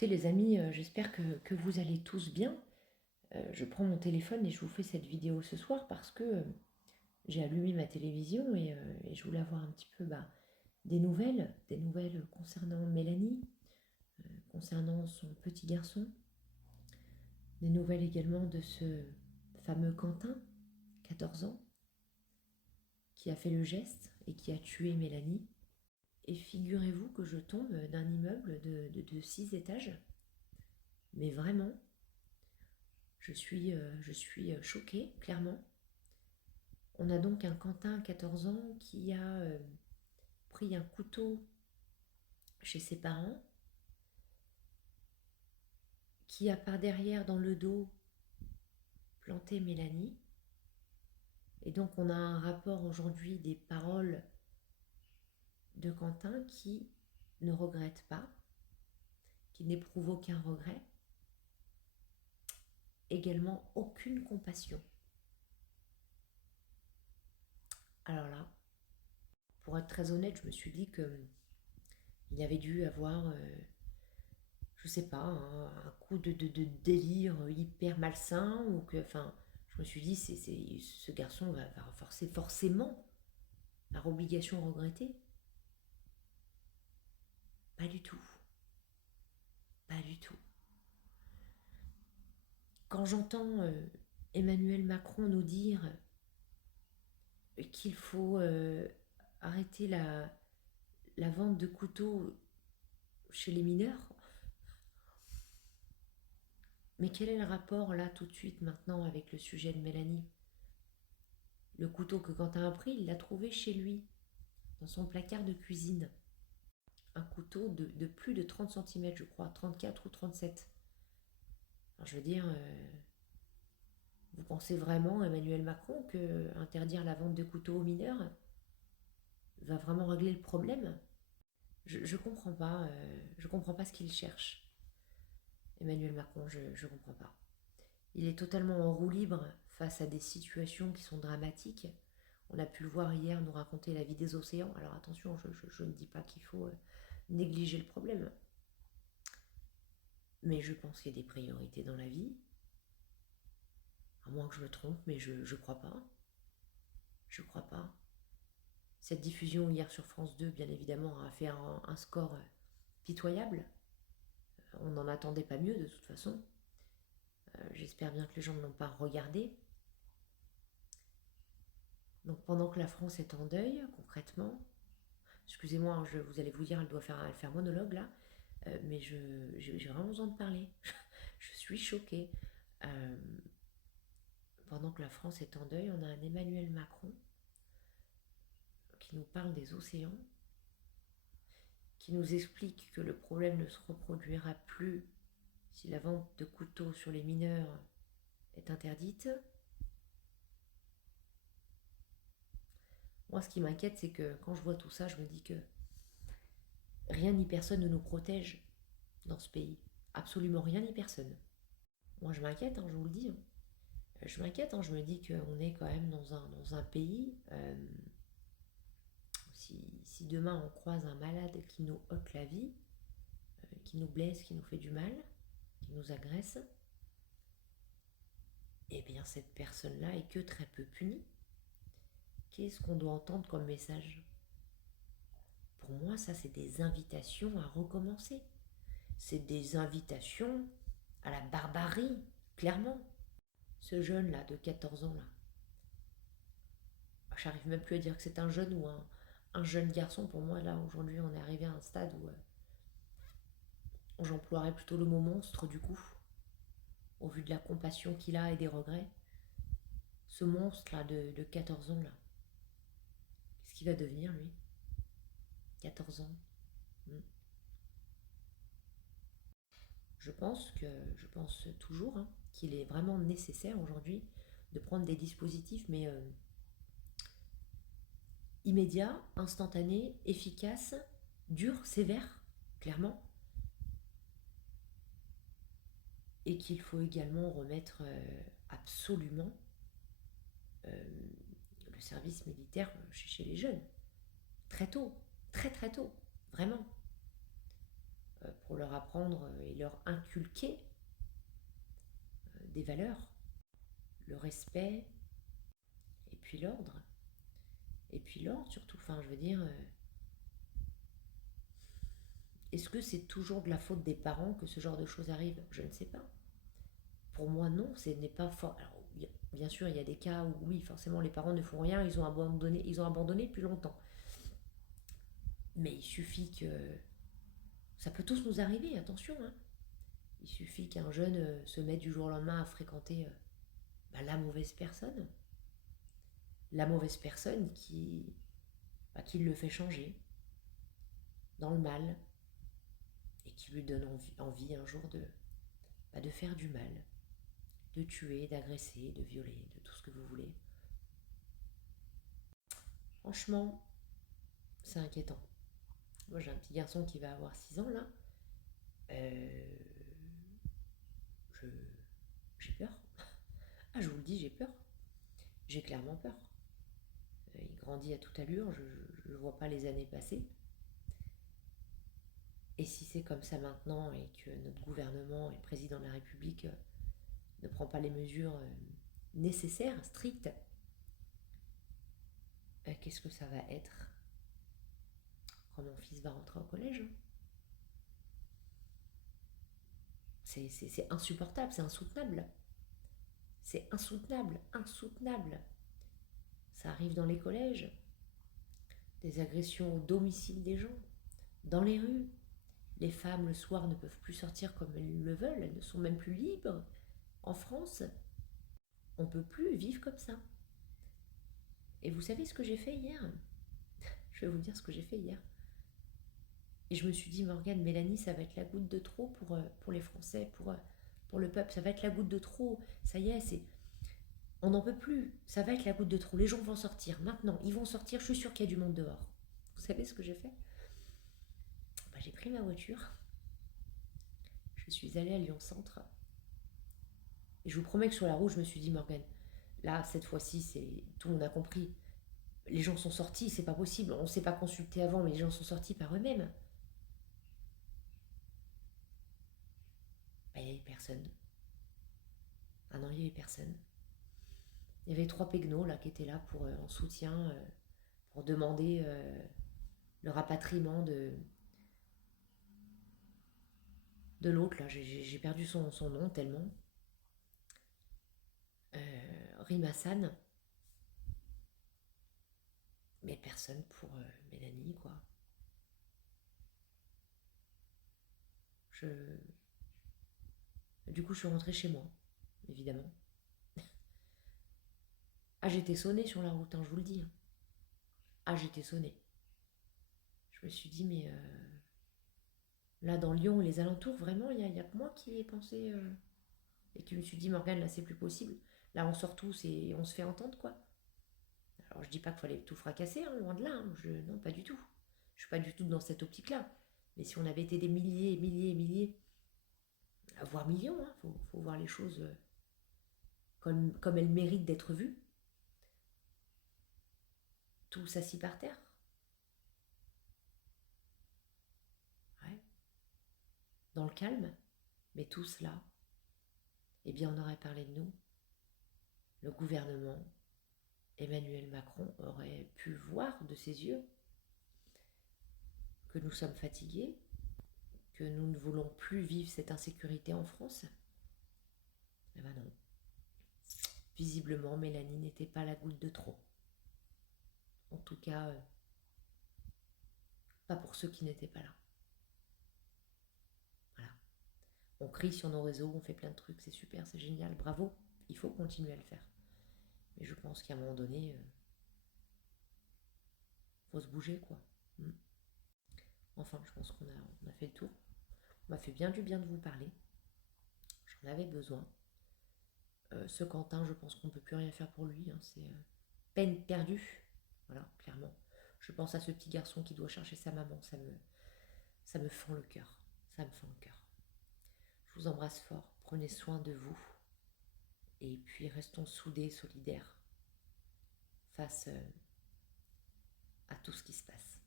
Écoutez les amis, j'espère que vous allez tous bien. Je prends mon téléphone et je vous fais cette vidéo ce soir parce que j'ai allumé ma télévision et je voulais avoir un petit peu des nouvelles concernant Mélanie, concernant son petit garçon, des nouvelles également de ce fameux Quentin, 14 ans, qui a fait le geste et qui a tué Mélanie. Et figurez-vous que je tombe d'un immeuble de 6 étages, mais vraiment, je suis choquée, clairement. On a donc un Quentin, 14 ans, qui a pris un couteau chez ses parents, qui a par derrière dans le dos planté Mélanie. Et donc on a un rapport aujourd'hui des paroles de Quentin qui ne regrette pas, qui n'éprouve aucun regret, également aucune compassion. Alors là, pour être très honnête, je me suis dit que il avait dû avoir, je sais pas, un coup de délire hyper malsain, ou que, enfin, je me suis dit, ce garçon va forcément, par obligation, regretter. Pas du tout, pas du tout. Quand j'entends Emmanuel Macron nous dire qu'il faut arrêter la vente de couteaux chez les mineurs, mais quel est le rapport là tout de suite maintenant avec le sujet de Mélanie? Le couteau que Quentin a pris, il l'a trouvé chez lui, dans son placard de cuisine. Un couteau de plus de 30 centimètres, je crois, 34 ou 37. Alors, je veux dire, vous pensez vraiment, Emmanuel Macron, que interdire la vente de couteaux aux mineurs va vraiment régler le problème? Je comprends pas ce qu'il cherche, Emmanuel Macron, je comprends pas. Il est totalement en roue libre face à des situations qui sont dramatiques. On a pu le voir hier nous raconter la vie des océans. Alors attention, je ne dis pas qu'il faut négliger le problème, mais je pense qu'il y a des priorités dans la vie. À moins que je me trompe, mais je crois pas. Je crois pas. Cette diffusion hier sur France 2, bien évidemment, a fait un score pitoyable. On n'en attendait pas mieux de toute façon. J'espère bien que les gens ne l'ont pas regardé. Donc pendant que la France est en deuil, concrètement, excusez-moi, hein, vous allez vous dire, elle faire monologue là, mais j'ai vraiment besoin de parler. Je suis choquée. Euh, Pendant que la France est en deuil, on a un Emmanuel Macron qui nous parle des océans, qui nous explique que le problème ne se reproduira plus si la vente de couteaux sur les mineurs est interdite. Moi, ce qui m'inquiète, c'est que quand je vois tout ça, je me dis que rien ni personne ne nous protège dans ce pays. Absolument rien ni personne. Moi, je m'inquiète, hein, je vous le dis. Je m'inquiète, hein, je me dis qu'on est quand même dans un pays. Si demain on croise un malade qui nous ôte la vie, qui nous blesse, qui nous fait du mal, qui nous agresse, eh bien cette personne-là est que très peu punie. Qu'est-ce qu'on doit entendre comme message? Pour moi, ça, c'est des invitations à recommencer. C'est des invitations à la barbarie, clairement. Ce jeune-là, de 14 ans, là, j'arrive même plus à dire que c'est un jeune ou un jeune garçon. Pour moi, là, aujourd'hui, on est arrivé à un stade où j'emploierais plutôt le mot monstre, du coup, au vu de la compassion qu'il a et des regrets. Ce monstre-là de 14 ans, là, qu'est-ce qu'il va devenir, lui? 14 ans. Hmm. Je pense toujours, hein, qu'il est vraiment nécessaire aujourd'hui de prendre des dispositifs, mais immédiats, instantanés, efficaces, durs, sévères, clairement, et qu'il faut également remettre absolument euh, le service militaire chez les jeunes, très tôt, très très tôt, vraiment. pour leur apprendre et leur inculquer des valeurs, le respect, et puis l'ordre. Et puis l'ordre surtout, enfin je veux dire, est-ce que c'est toujours de la faute des parents que ce genre de choses arrive? Je ne sais pas. Pour moi, non, ce n'est pas fort. Alors, bien sûr, il y a des cas où, oui, forcément, les parents ne font rien, ils ont abandonné depuis longtemps. Mais il suffit que. Ça peut tous nous arriver, attention, hein. Il suffit qu'un jeune se mette du jour au lendemain à fréquenter la mauvaise personne. La mauvaise personne qui le fait changer dans le mal et qui lui donne envie un jour de faire du mal, de tuer, d'agresser, de violer, de tout ce que vous voulez. Franchement, c'est inquiétant. Moi, j'ai un petit garçon qui va avoir 6 ans là. Euh, je, j'ai peur. Ah, je vous le dis, j'ai peur. J'ai clairement peur. Il grandit à toute allure, je ne vois pas les années passer. Et si c'est comme ça maintenant et que notre gouvernement et le président de la République ne prend pas les mesures nécessaires, strictes, qu'est-ce que ça va être quand mon fils va rentrer au collège? C'est insupportable, c'est insoutenable. C'est insoutenable, insoutenable. Ça arrive dans les collèges, des agressions au domicile des gens, dans les rues. Les femmes le soir ne peuvent plus sortir comme elles le veulent, elles ne sont même plus libres. En France, on ne peut plus vivre comme ça. Et vous savez ce que j'ai fait hier? Je vais vous dire ce que j'ai fait hier. Et je me suis dit, Morgane, Mélanie, ça va être la goutte de trop pour les Français, pour le peuple. Ça va être la goutte de trop. Ça y est, on n'en peut plus. Ça va être la goutte de trop. Les gens vont sortir. Maintenant, ils vont sortir. Je suis sûre qu'il y a du monde dehors. Vous savez ce que j'ai fait? J'ai pris ma voiture. Je suis allée à Lyon Centre. Et je vous promets que sur la route, je me suis dit, Morgane, là, cette fois-ci, tout le monde a compris. Les gens sont sortis, c'est pas possible. On ne s'est pas consulté avant, mais les gens sont sortis par eux-mêmes. Il n'y avait personne. Ah non, il n'y avait personne. Il y avait 3 pégnos là qui étaient là en soutien, pour demander le rapatriement de l'autre. Là, j'ai perdu son nom tellement. Rimassan. Mais personne pour Mélanie, quoi. Je... Du coup, je suis rentrée chez moi, évidemment. Ah, j'étais sonnée sur la route, hein, je vous le dis. Hein. Ah, j'étais sonnée. Je me suis dit, mais là, dans Lyon et les alentours, vraiment, il y a que moi qui ai pensé et qui me suis dit, Morgane, là, c'est plus possible. Là, on sort tous et on se fait entendre, quoi. Alors, je dis pas qu'il fallait tout fracasser, hein, loin de là. Hein, non, pas du tout. Je suis pas du tout dans cette optique-là. Mais si on avait été des milliers, milliers, milliers, voire millions, hein, faut voir les choses comme elles méritent d'être vues. Tous assis par terre. Ouais. Dans le calme. Mais tous là. Eh bien, on aurait parlé de nous. Le gouvernement, Emmanuel Macron, aurait pu voir de ses yeux que nous sommes fatigués, que nous ne voulons plus vivre cette insécurité en France. Eh ben non. Visiblement, Mélanie n'était pas la goutte de trop. En tout cas, pas pour ceux qui n'étaient pas là. Voilà. On crie sur nos réseaux, on fait plein de trucs, c'est super, c'est génial, bravo. Il faut continuer à le faire. Mais je pense qu'à un moment donné, faut se bouger, quoi. Enfin, je pense qu'on a fait le tour. On m'a fait bien du bien de vous parler. J'en avais besoin. Ce Quentin, je pense qu'on ne peut plus rien faire pour lui. Hein. C'est peine perdue. Voilà, clairement. Je pense à ce petit garçon qui doit chercher sa maman. Ça me fend le cœur. Ça me fend le cœur. Je vous embrasse fort. Prenez soin de vous. Et puis restons soudés, solidaires face à tout ce qui se passe.